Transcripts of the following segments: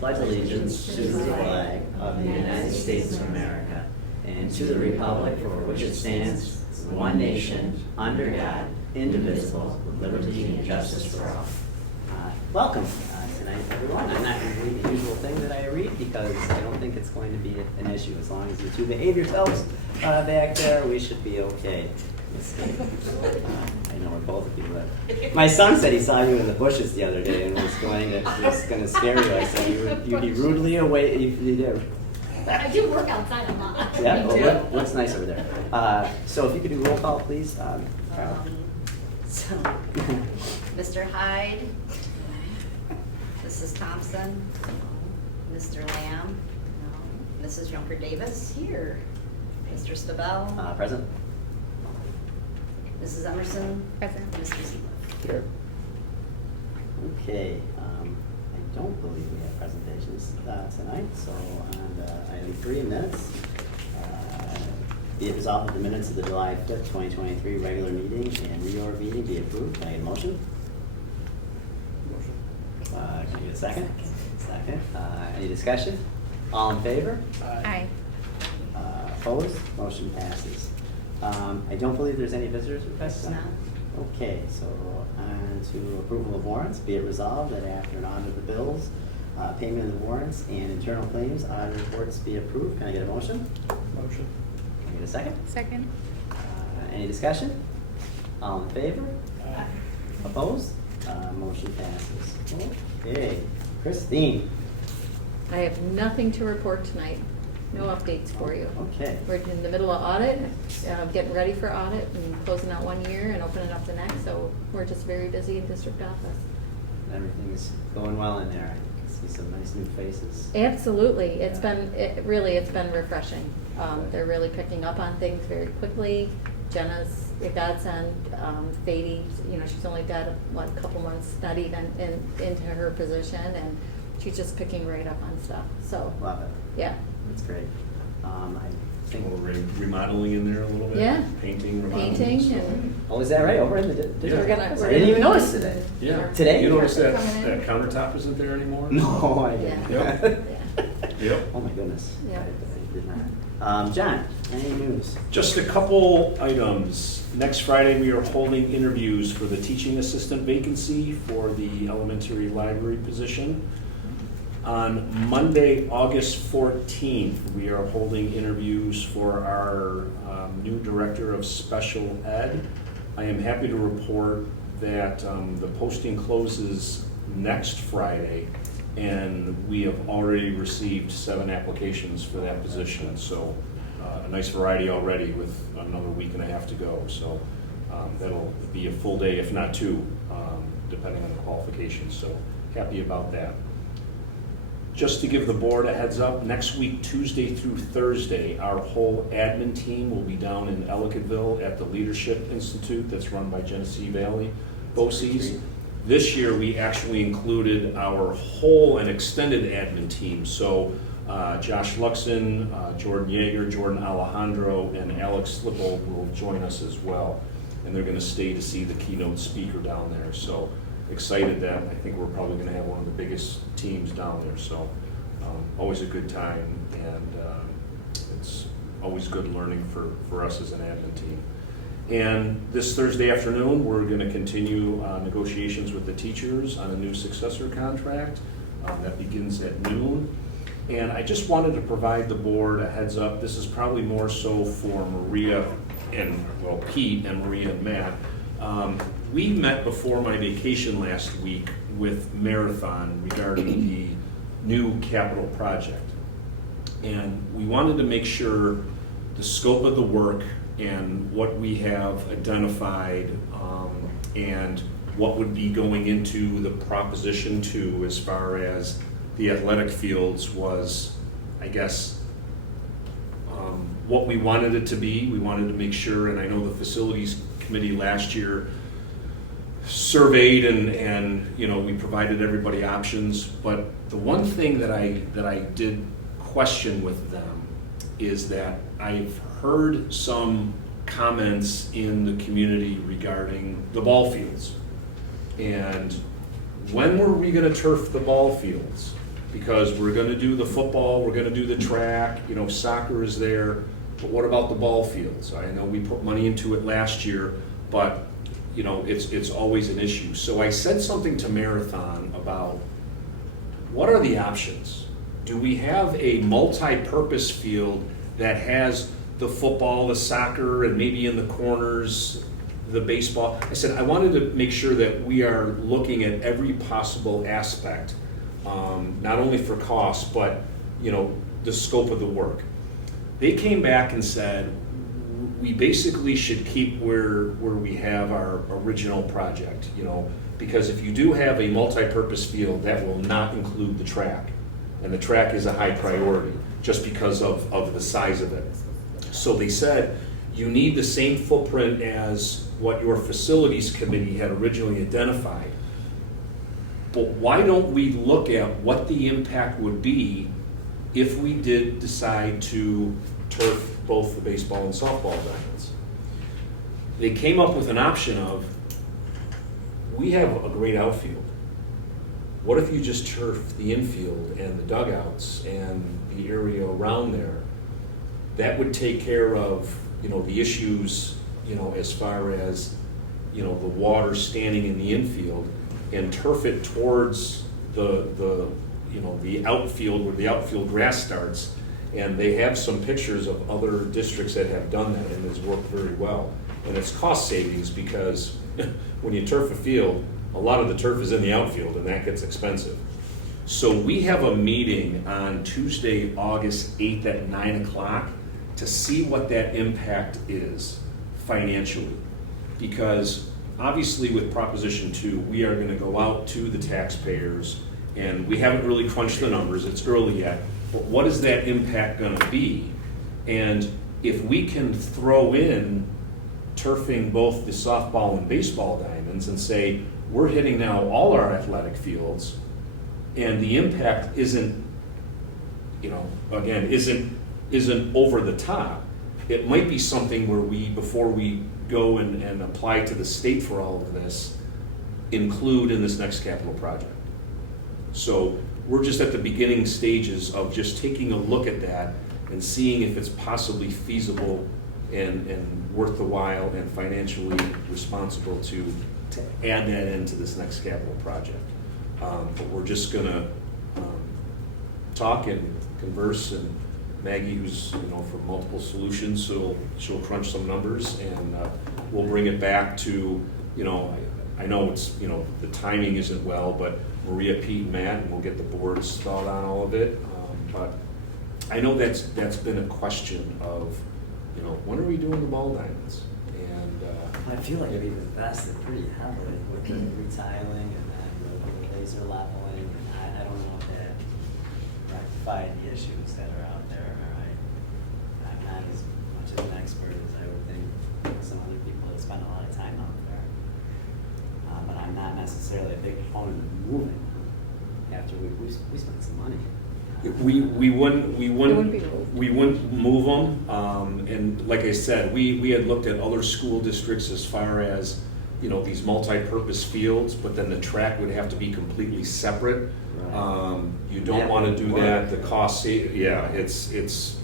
pledge allegiance to the flag of the United States of America and to the republic for which it stands, one nation, under God, indivisible, with liberty and justice for all. Welcome tonight, everyone. I'm not going to read the usual thing that I read because I don't think it's going to be an issue. As long as you two behave yourselves back there, we should be okay. I know where both of you live. My son said he saw you in the bushes the other day and was going to scare you. I said you'd be rudely away. You do. I do work outside a lot. Yeah, well, looks nice over there. So if you could do roll call, please. So, Mr. Hyde, Mrs. Thompson, Mr. Lamb, Mrs. Junker-Davis, here, Mr. Stabell, Present. Mrs. Emerson, Present. Mr. Seawood. Here. Okay. I don't believe we have presentations tonight, so on item 3 minutes. Be it resolved that the minutes of the July 5th, 2023 regular meeting and reorg meeting be approved. Can I get a motion? Can I get a second? Second. Any discussion? All in favor? Aye. Opposed? Motion passes. I don't believe there's any visitors requests. There's Okay, so on to approval of warrants. Be it resolved that after an audit of the bills, payment of the warrants, and internal claims, audit reports be approved. Can I get a motion? Motion. Can I get a second? Second. Any discussion? All in favor? Aye. Opposed? Motion passes. Okay, Christine. I have nothing to report tonight. No updates for you. Okay. We're in the middle of audit, getting ready for audit and closing out one year and opening up the next, so we're just very busy in district office. Everything's going well in there. I can see some nice new faces. Absolutely. It's Yeah. been, it's been refreshing. They're really picking up on things very quickly. Jenna's a godsend. Fady, she's only got a couple months, not even into her position, and she's just picking right up on stuff. So, Love it. yeah. That's great. I think We're remodeling in there a little bit. Yeah. Painting, remodeling. Painting so- and Oh, is that right? Over in the Yeah. we're gonna. I didn't even notice today. Yeah. Today? You notice that, Coming in. that countertop isn't there anymore? No, I Yeah. didn't. Yeah. Yep. Oh my goodness. Yeah. I did not. John, any news? Just a couple items. Next Friday, we are holding interviews for the teaching assistant vacancy for the elementary library position. On Monday, August 14th, we are holding interviews for our new director of special ed. I am happy to report that the posting closes next Friday, and we have already received 7 applications for that position. So a nice variety already with another week and a half to go. So that'll be a full day, if not 2, depending on the qualifications. So happy about that. Just to give the board a heads up, next week, Tuesday through Thursday, our whole admin team will be down in Ellicottville at the Leadership Institute that's run by Genesee Valley BOCES. This year, we actually included our whole and extended admin team. So Josh Luxon, Jordan Yeager, Jordan Alejandro, and Alex Slipple will join us as well. And they're going to stay to see the keynote speaker down there. So excited that I think we're probably going to have one of the biggest teams down there. So always a good time, and it's always good learning for us as an admin team. And this Thursday afternoon, we're going to continue negotiations with the teachers on a new successor contract. That begins at noon. And I just wanted to provide the board a heads up. This is probably more so for Maria and, well, Pete and Maria and Matt. We met before my vacation last week with Marathon regarding the new capital project. And we wanted to make sure the scope of the work and what we have identified and what would be going into the Proposition 2 as far as the athletic fields was, I guess, what we wanted it to be. We wanted to make sure, and I know the facilities committee last year surveyed and we provided everybody options, but the one thing that I did question with them is that I've heard some comments in the community regarding the ball fields. And when were we going to turf the ball fields? because we're gonna do the football, we're gonna do the track, you know, soccer is there, but what about the ball fields? I know we put money into it last year, but, you know, it's always an issue. So I said something to Marathon about, what are the options? Do we have a multi-purpose field that has the football, the soccer, and maybe in the corners, the baseball? I said, I wanted to make sure that we are looking at every possible aspect, not only for cost, but, you know, the scope of the work. They came back and said, we basically should keep where we have our original project, you know, because if you do have a multi-purpose field, that will not include the track. And the track is a high priority, just because of the size of it. So they said, you need the same footprint as what your facilities committee had originally identified. But why don't we look at what the impact would be if we did decide to turf both the baseball and softball diamonds? They came up with an option of, we have a great outfield. What if you just turf the infield and the dugouts and the area around there? That would take care of, you know, the issues, you know, as far as, you know, the water standing in the infield, and turf it towards the you know, the outfield where the outfield grass starts. And they have some pictures of other districts that have done that, and it's worked very well. And it's cost savings because when you turf a field, a lot of the turf is in the outfield, and that gets expensive. So we have a meeting on Tuesday, August 8th at 9 o'clock to see what that impact is financially. Because obviously with Proposition 2, we are gonna go out to the taxpayers, and we haven't really crunched the numbers, it's early yet, but what is that impact gonna be? And if we can throw in turfing both the softball and baseball diamonds and say, we're hitting now all our athletic fields, and the impact isn't, you know, again, isn't over the top. It might be something where we, before we go and apply to the state for all of this, include in this next capital project. So we're just at the beginning stages of just taking a look at that and seeing if it's possibly feasible and worth the while and financially responsible to add that into this next capital project. But we're just gonna talk and converse, and Maggie, who's, you know, from Multiple Solutions, so she'll crunch some numbers, and we'll bring it back to, you know, I know it's, you know, the timing isn't well, but Maria, Pete, and Matt, and we'll get the board's thought on all of it. But I know that's been a question of, you know, when are we doing the ball diamonds? And I feel like we've invested pretty heavily with the retiling and then the laser leveling. And I don't know if that rectified the issues that are out there. I'm not as much of an expert as I would think some other people that spend a lot of time out there. But I'm not necessarily a big proponent of moving them after we spent some money. we wouldn't They wouldn't be moved. we wouldn't move them. And like I said, we had looked at other school districts as far as, you know, these multi-purpose fields, but then the track would have to be completely separate. Right. You don't That want to would do work. that. The cost, yeah, it's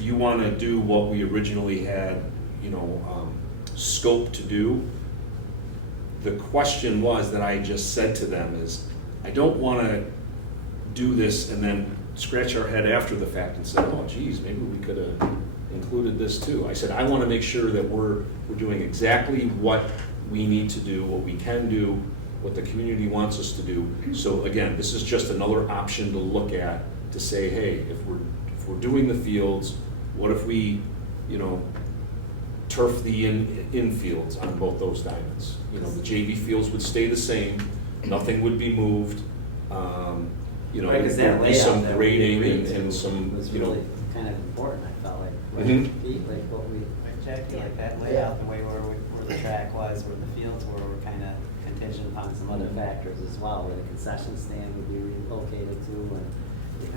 you want to do what we originally had, you know, scope to do. The question was that I just said to them is, I don't want to do this and then scratch our head after the fact and say, oh geez, maybe we could have included this too. I said, I want to make sure that we're doing exactly what we need to do, what we can do, what the community wants us to do. So again, this is just another option to look at to say, hey, if we're doing the fields, what if we, you know, turf the infields on both those diamonds? You know, the JV fields would stay the same, nothing would be moved. You know, Right, 'cause that there'd be layout some that we grading agreed and to some, was you know. really kind of important, I felt like. Right, Mhm. Pete, like what we, right, Jackie, like that layout, the way where the track was, where the fields were kind of contingent upon some other factors as well, where the concession stand would be relocated to, and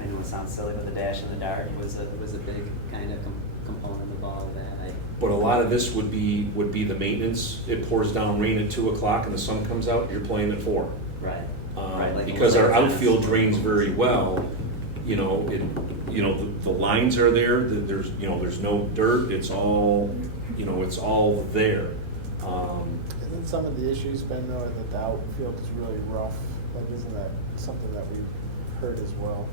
I know it sounds silly, but the dash in the dark was a big kind of component of all of that. But a lot of this would be the maintenance. It pours down rain at 2 o'clock and the sun comes out, you're playing at 4. Right. Um, Right, like because those our tennis. outfield drains very well, the lines are there, there's, there's no dirt, it's all, it's all there. Isn't some of the issues been though that the outfield is really rough? Like, isn't that something that we've heard as well?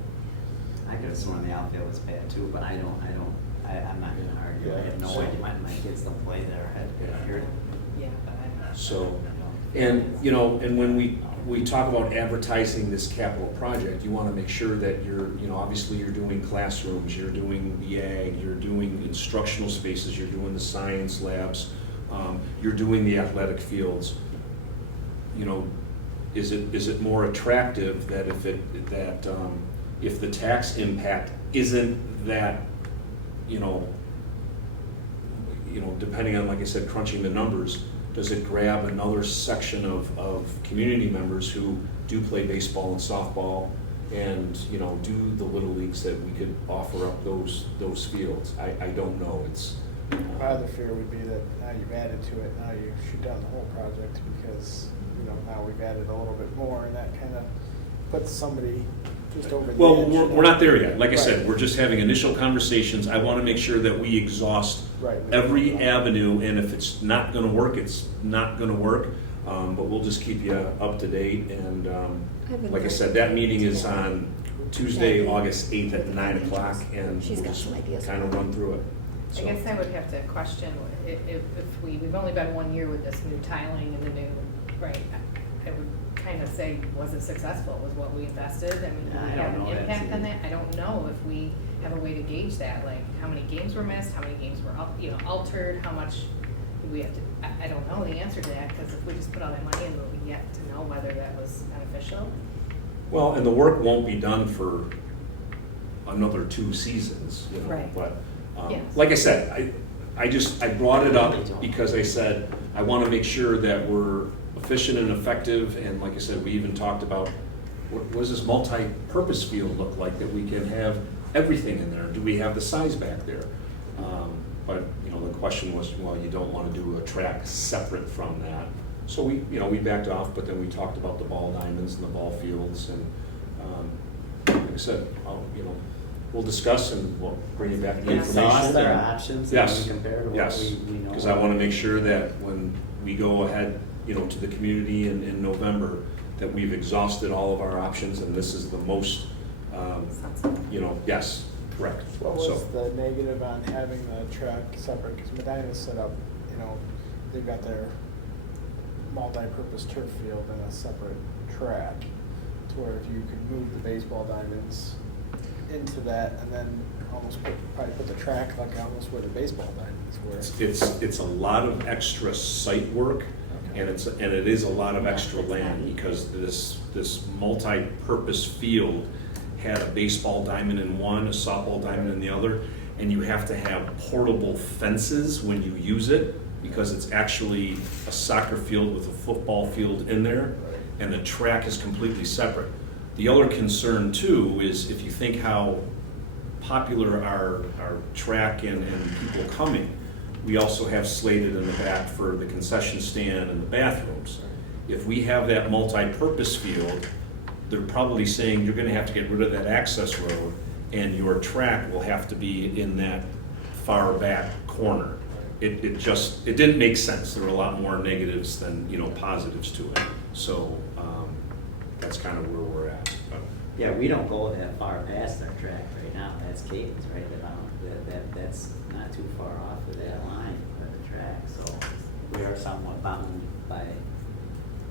I could have sworn the outfield was bad too, but I'm not gonna argue. I have no Yeah. idea. My kids don't play there. I heard. Yeah, but I'm not. So, and, and when we talk about advertising this capital project, you want to make sure that you're, obviously you're doing classrooms, you're doing the ag, you're doing instructional spaces, you're doing the science labs, you're doing the athletic fields. Is it more attractive that if the tax impact isn't that, depending on, like I said, crunching the numbers, does it grab another section of community members who do play baseball and softball and, do the little leagues that we could offer up those fields? I don't know. It's. My other fear would be that now you've added to it, now you shoot down the whole project because, now we've added a little bit more and that kind of puts somebody just over the edge. Well, we're not there yet. Like I Right. said, we're just having initial conversations. I want to make sure that we exhaust Right. every avenue, and if it's not going to work, it's not going to work. But we'll just keep you up to date. And like I said, that meeting is on Tuesday, August 8th at 9 o'clock, and She's we'll got just some ideas. kind of run through it. I So- guess I would have to question if we've only been 1 year with this new tiling and the new, right, I would kind of say, was it successful, was what we invested? I mean, do I we don't have an know that impact on either. that? I don't know if we have a way to gauge that, like, how many games were missed, how many games were altered, how much do we have to, I don't know the answer to that, because if we just put all that money in, we'll be yet to know whether that was beneficial. Well, and the work won't be done for another 2 seasons, Right. But, Yes. like I said, I brought it up because I said, I want to make sure that we're efficient and effective, and like I said, we even talked about, what does this multi-purpose field look like, that we can have everything in there? Do we have the size back there? But, the question was, well, you don't want to do a track separate from that. So we backed off, but then we talked about the ball diamonds and the ball fields, and like I said, we'll discuss and we'll bring you back the information. Exhaust our options and Yes, then compare to what yes, we know. because I want to make sure that when we go ahead, to the community in November, that we've exhausted all of our options, and this is the most, yes, correct. What was So, the negative on having the track separate? Because Medina's set up, they've got their multi-purpose turf field and a separate track, to where if you could move the baseball diamonds into that and then probably put the track like almost where the baseball diamonds were. it's a lot of extra site work, Okay. and it is a lot of extra land, because this multi-purpose field had a baseball diamond in one, a softball diamond in the other, and you have to have portable fences when you use it, because it's actually a soccer field with a football field in there, and the track is completely separate. The other concern too is, if you think how popular our track and people coming, we also have slated in the back for the concession stand and the bathrooms. If we have that multi-purpose field, they're probably saying you're gonna have to get rid of that access road, and your track will have to be in that far back corner. It didn't make sense. There were a lot more negatives than, positives to it. So, that's kind of where we're at. But, Yeah, we don't go that far past our track right now. That's Caton's right about, that's not too far off of that line of the track, so we are somewhat bound by,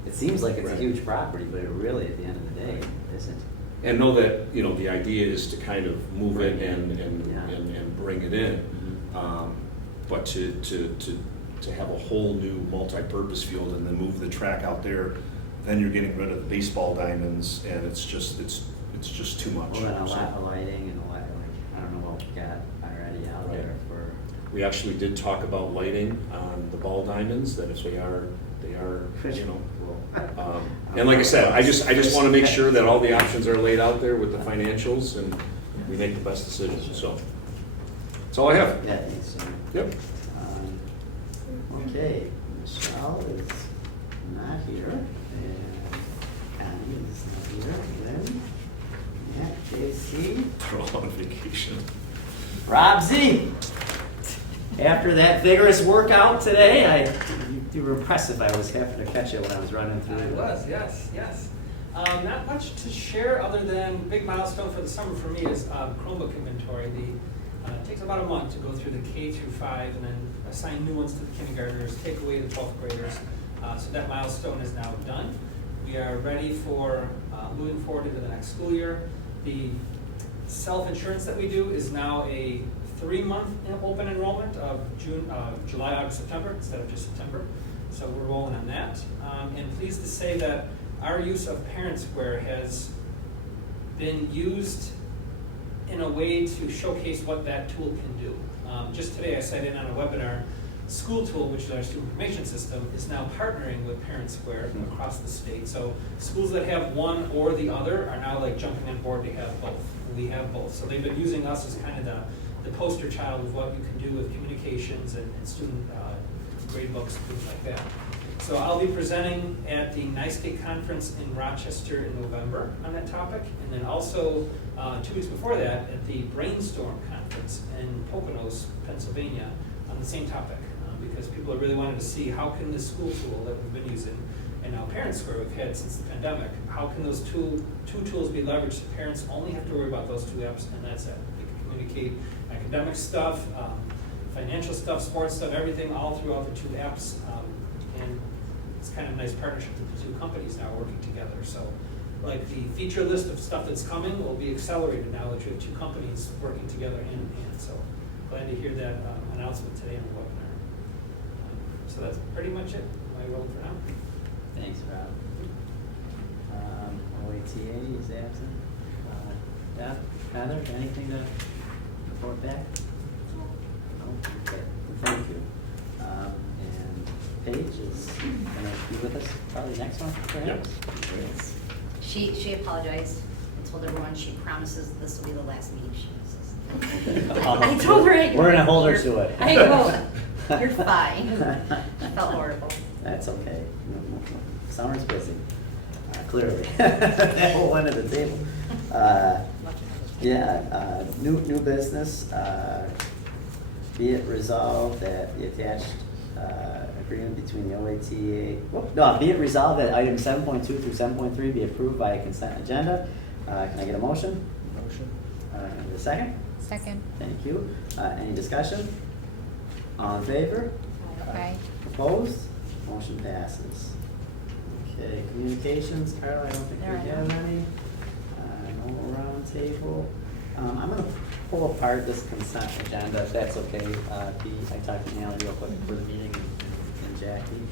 it seems like it's a Right. huge property, but it really, at the end of the day, isn't. And know that, the idea is to kind of move it and Yeah. bring it in. Mhm. But to have a whole new multi-purpose field and then move the track out there, then you're getting rid of the baseball diamonds, and it's just too much. Well, then a So, lot of lighting and a lot, I don't know what we got already out Right. there for. we actually did talk about lighting on the ball diamonds, that if they are, and like I said, I just want to make sure that all the options are laid out there with the financials, and we make the best decisions, so. That's all I have. Yeah, thanks, Jim. Yep. Okay, Michelle is not here, and Connie is not here, Lynn, Matt, Jason, C. They're all on vacation. Rob Z. After that vigorous workout today, you were impressive. I was happy to catch it when I was running through. I was, yes. Not much to share other than big milestone for the summer for me is Chromebook inventory. It takes about a month to go through the K through 5 and then assign new ones to the kindergartners, take away the 12th graders. So that milestone is now done. We are ready for moving forward into the next school year. The self-insurance that we do is now a 3-month open enrollment of July, August, September instead of just September. So we're rolling on that. And pleased to say that our use of Parent Square has been used in a way to showcase what that tool can do. Just today I sat in on a webinar. School Tool, which is our student information system, is now partnering with Parent Square across the state. So schools that have one or the other are now like jumping on board to have both. We have both. So they've been using us as kind of the poster child of what you can do with communications and student grade books and things like that. So I'll be presenting at the NISTATE conference in Rochester in November on that topic, and then also 2 weeks before that at the Brainstorm conference in Poconos, Pennsylvania, on the same topic, because people are really wanting to see how can this school tool that we've been using, and now Parent Square we've had since the pandemic, how can those two tools be leveraged so parents only have to worry about those 2 apps, and that's it. They can communicate academic stuff, financial stuff, sports stuff, everything all throughout the 2 apps. And it's kind of a nice partnership that the 2 companies now are working together. So like the feature list of stuff that's coming will be accelerated now that you have 2 companies working together hand in hand. So glad to hear that announcement today on the webinar. So that's pretty much it. My role for now. Thanks, Rob. OATA is absent. Deb, Heather, anything to report back? No? Okay, thank you. And Paige is going to be with us probably next one, perhaps? Yes. She apologized and told everyone she promises this will be the last meeting she misses. I told her. We're going to hold her to it. I know. You're fine. She felt horrible. That's okay. Summer's busy, clearly. That whole end of the table. New business. Be it resolved that the attached agreement between the OATA, be it resolved that items 7.2 through 7.3 be approved by a consent agenda. Can I get a motion? Motion. A second? Second. Thank you. Any discussion? All in favor? Aye. Opposed? Motion passes. Okay, communications, Carla, I don't think There we I have am. any. No round table. I'm gonna pull apart this consent agenda, if that's okay. I talked to Natalie real quick for the meeting and Jackie.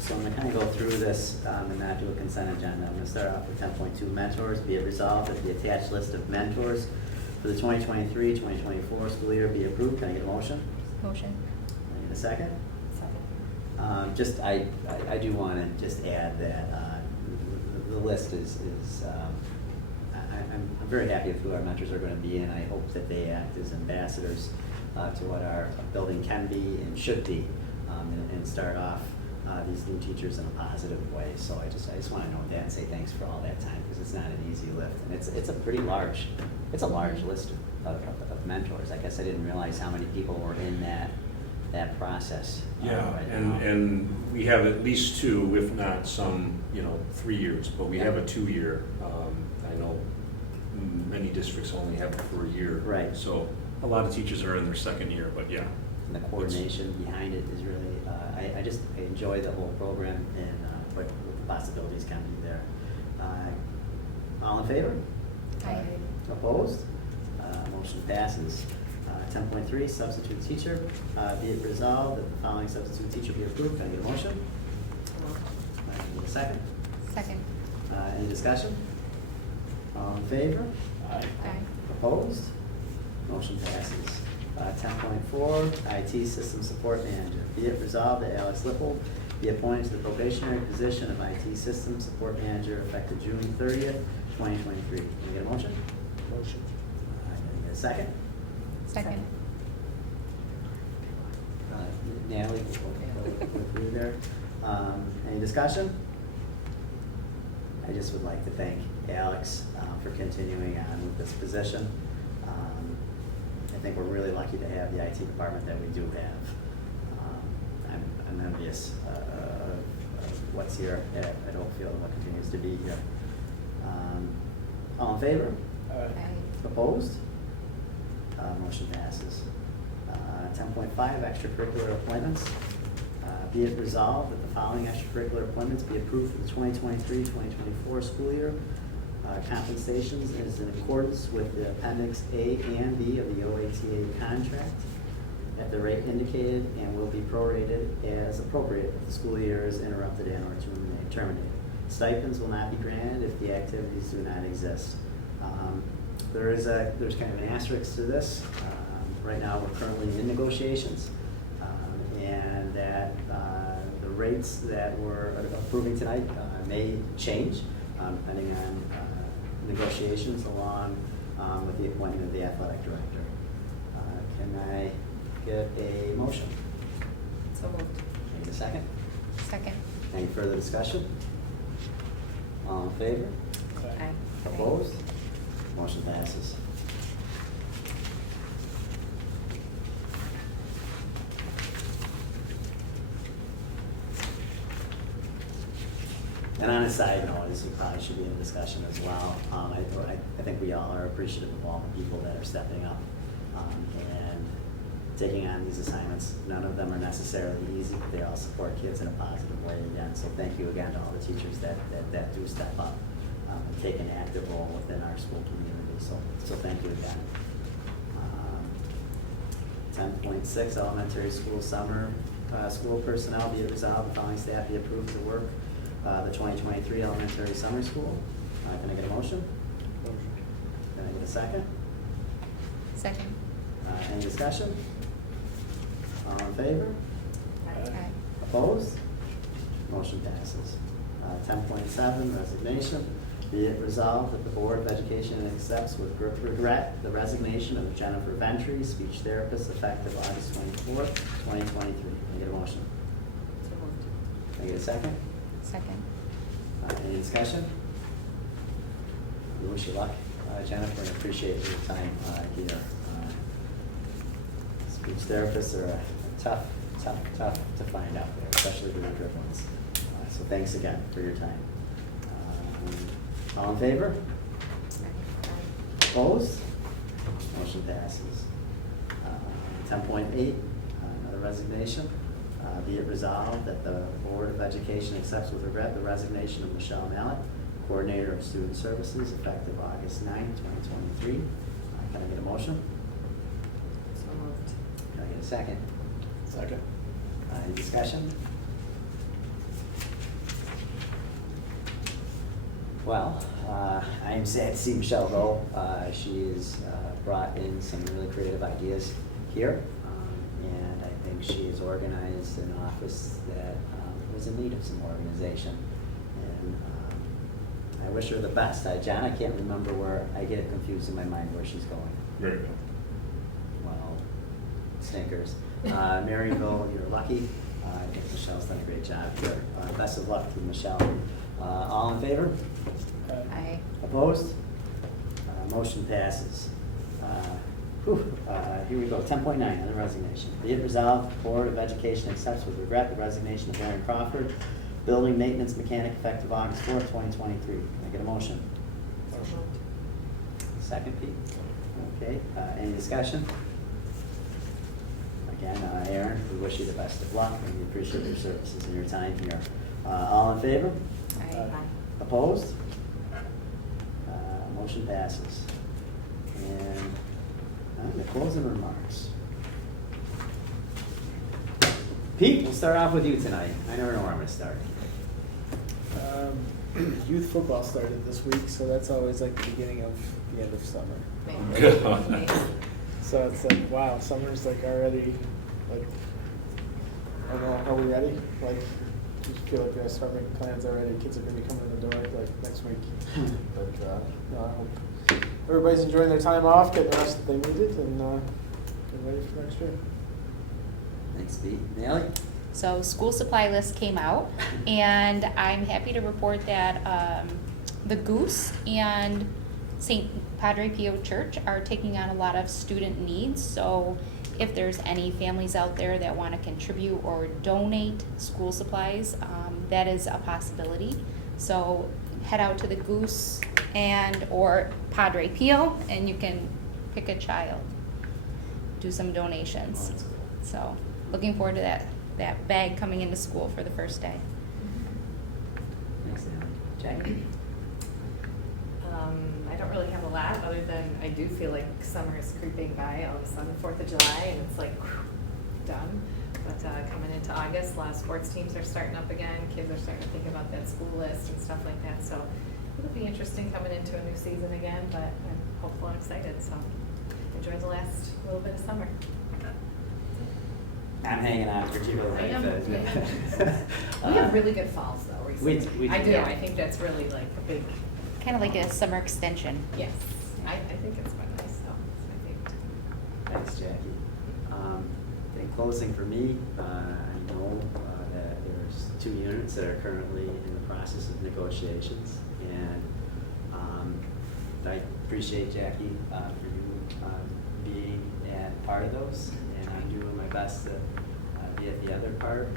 So I'm gonna kind of go through this and not do a consent agenda. I'm gonna start off with 10.2 mentors. Be it resolved that the attached list of mentors for the 2023-2024 school year be approved. Can I get a motion? Motion. Can I get a second? Second. I do want to just add that the list is I'm very happy with who our mentors are going to be, and I hope that they act as ambassadors to what our building can be and should be, and start off these new teachers in a positive way. So I just want to know that and say thanks for all that time, because it's not an easy lift, and it's a pretty large, list of mentors. I guess I didn't realize how many people were in that process. Yeah, right now. and we have at least 2, if not some, 3 years, but we have a 2-year. I know many districts only have it for a year. Right. So a lot of teachers are in their 2nd year, but yeah. And the coordination behind it is really, I enjoy the whole program and what the possibilities can be there. All in favor? Aye. Opposed? Motion passes. 10.3, substitute teacher. Be it resolved that the following substitute teacher be approved. Can I get a motion? Can I get a second? Second. Any discussion? All in favor? Aye. Opposed? Motion passes. 10.4, IT System Support Manager. Be it resolved that Alex Lippold be appointed to the probationary position of IT System Support Manager effective June 30th, 2023. Can I get a motion? Motion. Can I get a second? Second. Natalie, with you there. Any discussion? I just would like to thank Alex for continuing on with this position. I think we're really lucky to have the IT department that we do have. I'm envious of what's here at Oakfield and what continues to be here. All in favor? Opposed? Motion passes. 10.5, extracurricular appointments. Be it resolved that the following extracurricular appointments be approved for the 2023-2024 school year. Compensations is in accordance with the Appendix A and B of the OATA contract at the rate indicated and will be prorated as appropriate if the school year is interrupted and or terminated. Stipends will not be granted if the activities do not exist. There's kind of an asterisk to this. Right now, we're currently in negotiations, and that the rates that we're approving tonight may change depending on negotiations along with the appointment of the athletic director. Can I get a motion? So moved. Can I get a second? Second. Any further discussion? All in favor? Aye. Opposed? Motion passes. And on a side note, this probably should be in discussion as well. I think we all are appreciative of all the people that are stepping up and taking on these assignments. None of them are necessarily easy, but they all support kids in a positive way again. So thank you again to all the teachers that do step up and take an active role within our school community. So thank you again. 10.6, elementary school summer school personnel, be it resolved, the following staff be approved to work the 2023 elementary summer school. Can I get a motion? Motion. Can I get a second? Second. Any discussion? All in favor? Aye. Opposed? Motion passes. 10.7, resignation. Be it resolved that the Board of Education accepts with regret the resignation of Jennifer Ventry, speech therapist, effective August 24th, 2023. Can I get a motion? So moved. Can I get a second? Second. Any discussion? We wish you luck, Jennifer, and appreciate your time here. Speech therapists are tough to find out there, especially the younger ones. So thanks again for your time. All in favor? Opposed? Motion passes. 10.8, another resignation. Be it resolved that the Board of Education accepts with regret the resignation of Michelle Mallett, Coordinator of Student Services, effective August 9th, 2023. Can I get a motion? So moved. Can I get a second? Second. Any discussion? Well, I am sad to see Michelle go. She has brought in some really creative ideas here, and I think she has organized an office that was in need of some organization. And I wish her the best. John, I can't remember where, I get it confused in my mind where she's going. Very Well, stinkers. Maryville, you're lucky. I think Michelle's done a great job here. Best of luck to Michelle. All in favor? Aye. Opposed? Motion passes. Here we go, 10.9 on the resignation. Be it resolved, the Board of Education accepts with regret the resignation of Aaron Crawford, building maintenance mechanic, effective August 4th, 2023. Can I get a motion? Motion. Second, Pete? Okay, any discussion? Again, Aaron, we wish you the best of luck, and we appreciate your services and your time here. All in favor? Aye. Opposed? Motion passes. And the closing remarks. Pete, we'll start off with you tonight. I never know where I'm going to start. Youth football started this week, so that's always like the beginning of the end of summer. So it's like, wow, summer's like already, like, I don't know, are we ready? Like, do you feel like you guys start making plans already? Kids are gonna be coming in the door like next week. But, no, I hope everybody's enjoying their time off, getting the rest that they needed, and getting ready for next year. Thanks, Pete. Nellie? So school supply list came out, and I'm happy to report that the Goose and St. Padre Pio Church are taking on a lot of student needs. So if there's any families out there that want to contribute or donate school supplies, that is a possibility. So head out to the Goose and or Padre Pio and you can pick a child, do some donations. Oh, that's cool. So looking forward to that bag coming into school for the first day. Thanks, Natalie. Jackie? I don't really have a lot, other than I do feel like summer is creeping by all of a sudden, 4th of July, and it's like, whew, done. But coming into August, a lot of sports teams are starting up again, kids are starting to think about that school list and stuff like that, so it'll be interesting coming into a new season again, but I'm hopeful and excited, so enjoy the last little bit of summer. I'm hanging on particularly. I am, fast. We have really good falls though recently. we I do, yeah. I think that's really like a big, Kind of like a summer extension. yes, I think it's been nice, so it's my favorite. Thanks, Jackie. In closing for me, I know that there's 2 units that are currently in the process of negotiations, and I appreciate, Jackie, for you being at part of those, and I'm doing my best to be at the other part.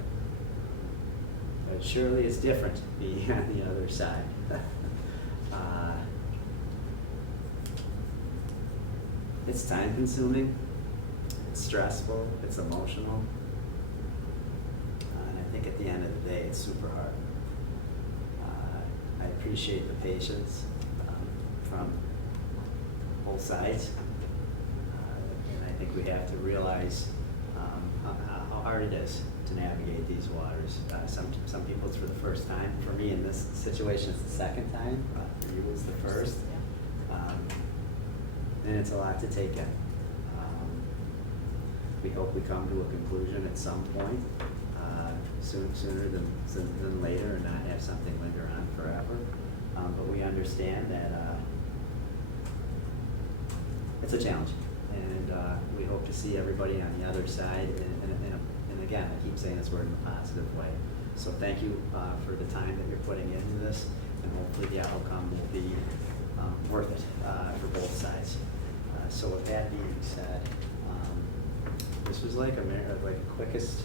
But surely it's different being on the other side. It's time consuming, it's stressful, it's emotional. And I think at the end of the day, it's super hard. I appreciate the patience from both sides. And I think we have to realize how hard it is to navigate these waters. Some people it's for the first time. For me in this situation, it's the second time. For you, it's the first. And it's a lot to take in. We hope we come to a conclusion at some point, sooner than later, and not have something linger on forever. But we understand that it's a challenge, and we hope to see everybody on the other side. And again, I keep saying this word in a positive way. So thank you for the time that you're putting into this, and hopefully the outcome will be worth it for both sides. So with that being said, this was like quickest.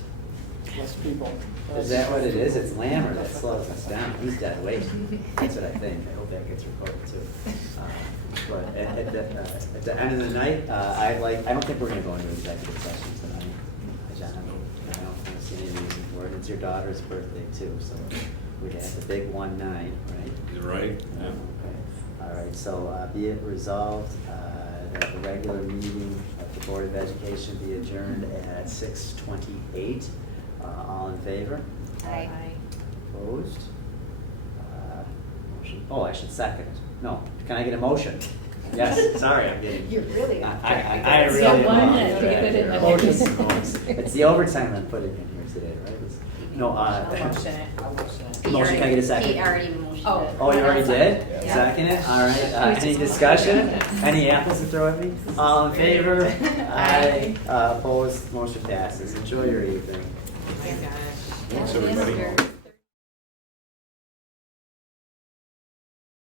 Less people. Is that what it is? It's Lammer that slows us down. He's dead weight. That's what I think. I hope that gets recorded too. But at the end of the night, I don't think we're going to go into executive session tonight. John, I don't want to see any reason for it. It's your daughter's birthday too, so we have the big 1-9, right? You're right. Yeah. Okay. All right. So be it resolved that the regular meeting of the Board of Education be adjourned at 6:28. All in favor? Aye. Opposed? Motion, oh, I should second it. No, can I get a motion? Yes, sorry, I'm getting. You're really I So really one am. minute to get it in there. It's the overtime I'm putting in here today, right? No, I'll motion it. motion, can I get a second? He already motioned Oh. it. Oh, you already did? Yeah. Second it? All right, any discussion? Any apples to throw at me? All in favor? Aye. Opposed, motion passes. Enjoy your evening. Oh my gosh. Thanks, everybody.